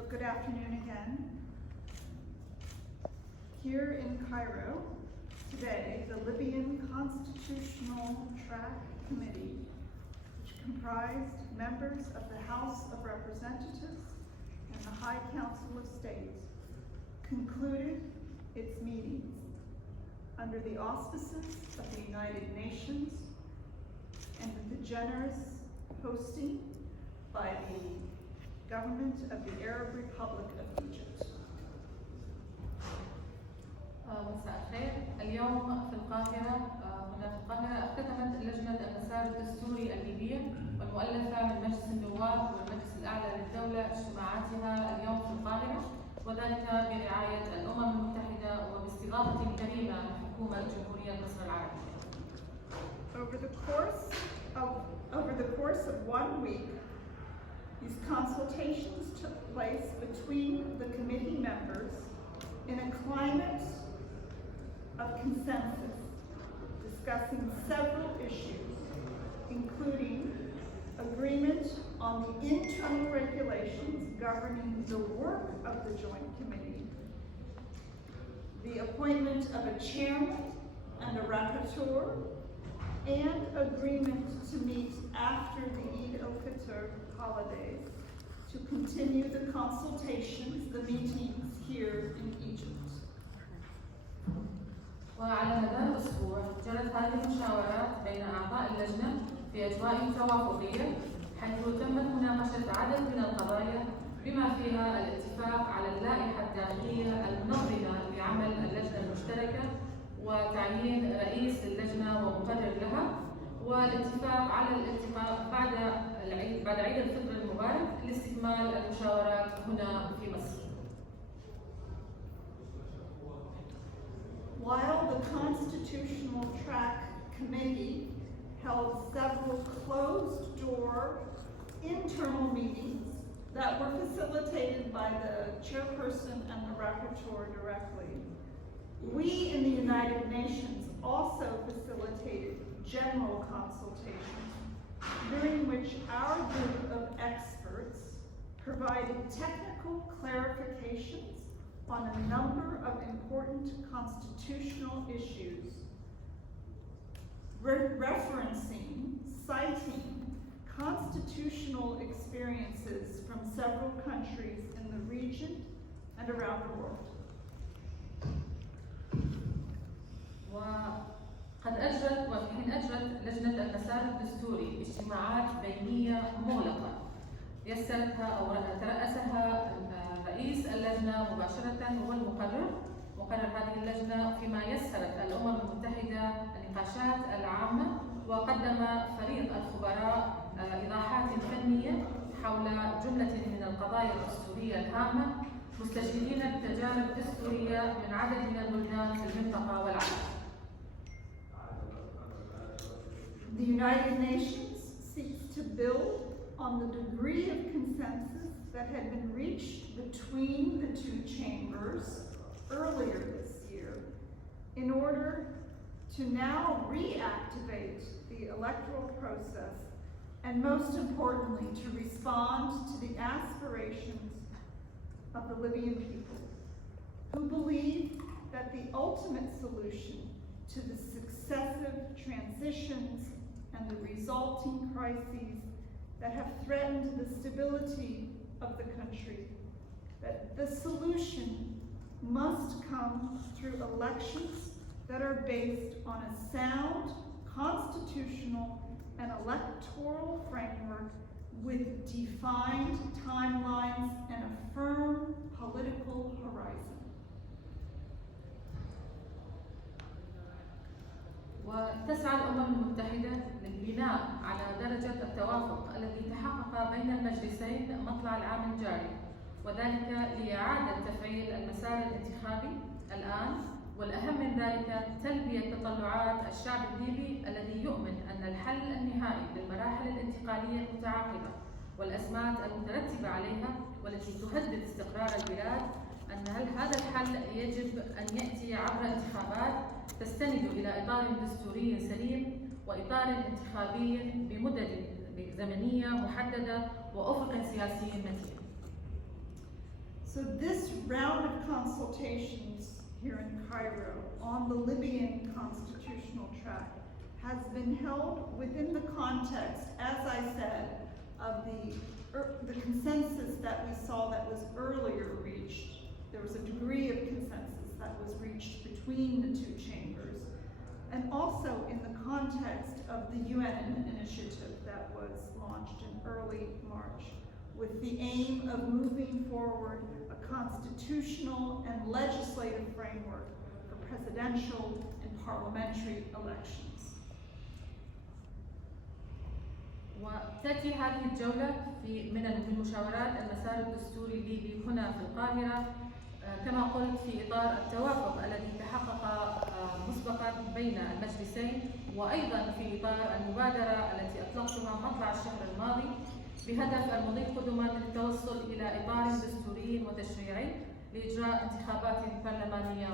So good afternoon again. Here in Cairo, today, the Libyan Constitutional Track Committee, which comprised members of the House of Representatives and the High Council of State, concluded its meetings under the auspices of the United Nations and with the generous hosting by the government of the Arab Republic of Egypt. مساء الخير. اليوم في القاهرة هنا في القاهرة اختتمت لجنة المسار الدستوري الليبية والمؤلفة من مجلس النواب والمجلس الأعلى للدولة اجتماعاتها اليوم في القاهرة، وذلك برعاية الأمم المتحدة وباستضافة كريمة من حكومة جمهورية مصر العربية. Over the course of 1 week, these consultations took place between the committee members in a climate of consensus, discussing several issues, including agreement on the internal regulations governing the work of the Joint Committee, the appointment of a chairman and a rapporteur, and agreement to meet after the Eid al-Fitr holidays to continue the consultations, the meetings here in Egypt. وعلى مدار أسبوع جرت هذه المشاورات بين أعضاء اللجنة في أجواء توافقية، حيث تمت مناقشة عدد من القضايا بما فيها الاتفاق على اللائحة الداخلية المنظمة لعمل اللجنة المشتركة وتعيين رئيس اللجنة ومقرر لها، والاتفاق على الالتقاء بعد عيد الفطر المبارك لاستكمال المشاورات هنا في مصر. While the Constitutional Track Committee held several closed-door internal meetings that were facilitated by the chairperson and the rapporteur directly, we in the United Nations also facilitated general consultations, during which our group of experts provided technical clarifications on a number of important constitutional issues, citing constitutional experiences from several countries in the region and around the world. وقد أجرت لجنة المسار الدستوري اجتماعات بينية مغلقة يسرتها أو ترأسها رئيس اللجنة مباشرة هو مقرر هذه اللجنة، فيما يسرت الأمم المتحدة النقاشات العامة، وقدم فريق الخبراء إيضاحات فنية حول جملة من القضايا الدستورية الهامة، مستشيرين بتجارب دستورية من عدد من البلدان في المنطقة والعالم. The United Nations seeks to build on the degree of consensus that had been reached between the two chambers earlier this year in order to now reactivate the electoral process and, most importantly, to respond to the aspirations of the Libyan people, who believe that the ultimate solution to the successive transitions and the resulting crises that have threatened the stability of the country, that the solution must come through elections that are based on a sound constitutional and electoral framework with defined timelines and a firm political horizon. وتسعى الأمم المتحدة للبناء على درجة التوافق الذي تحقق بين المجلسين مطلع العام الجاري، وذلك لإعادة تفعيل المسار الانتخابي الآن، والأهم من ذلك تلبية تطلعات الشعب الليبي الذي يؤمن أن الحل النهائي للمراحل الانتقالية المتعاقبة والأزمات المترتبة عليها والتي تهدد استقرار البلاد، أن هذا الحل يجب أن يأتي عبر انتخابات تستند إلى إطار دستوري سليم وإطار انتخابي بمدد زمنية محددة وأفق سياسي متين. So this round of consultations here in Cairo on the Libyan constitutional track has been held within the context, as I said, of the consensus that we saw that was earlier reached. There was a degree of consensus that was reached between the two chambers, and also in the context of the UN initiative that was launched in early March, with the aim of moving forward a constitutional and legislative framework for presidential and parliamentary elections. وتأتي هذه الجولة من مشاورات المسار الدستوري الليبي هنا في القاهرة كما قلت في إطار التوافق الذي تحقق مسبقا بين المجلسين، وأيضا في إطار المبادرة التي أطلقتها مطلع الشهر الماضي بهدف المضي قدما للتوصل إلى إطار دستوري وتشريعي لإجراء انتخابات برلمانية